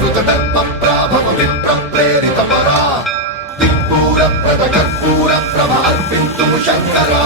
प्राभव विप्र प्रेरित परा दिक्पूर प्रद कर्पूर प्रभ अर्पिन्तु शंकरा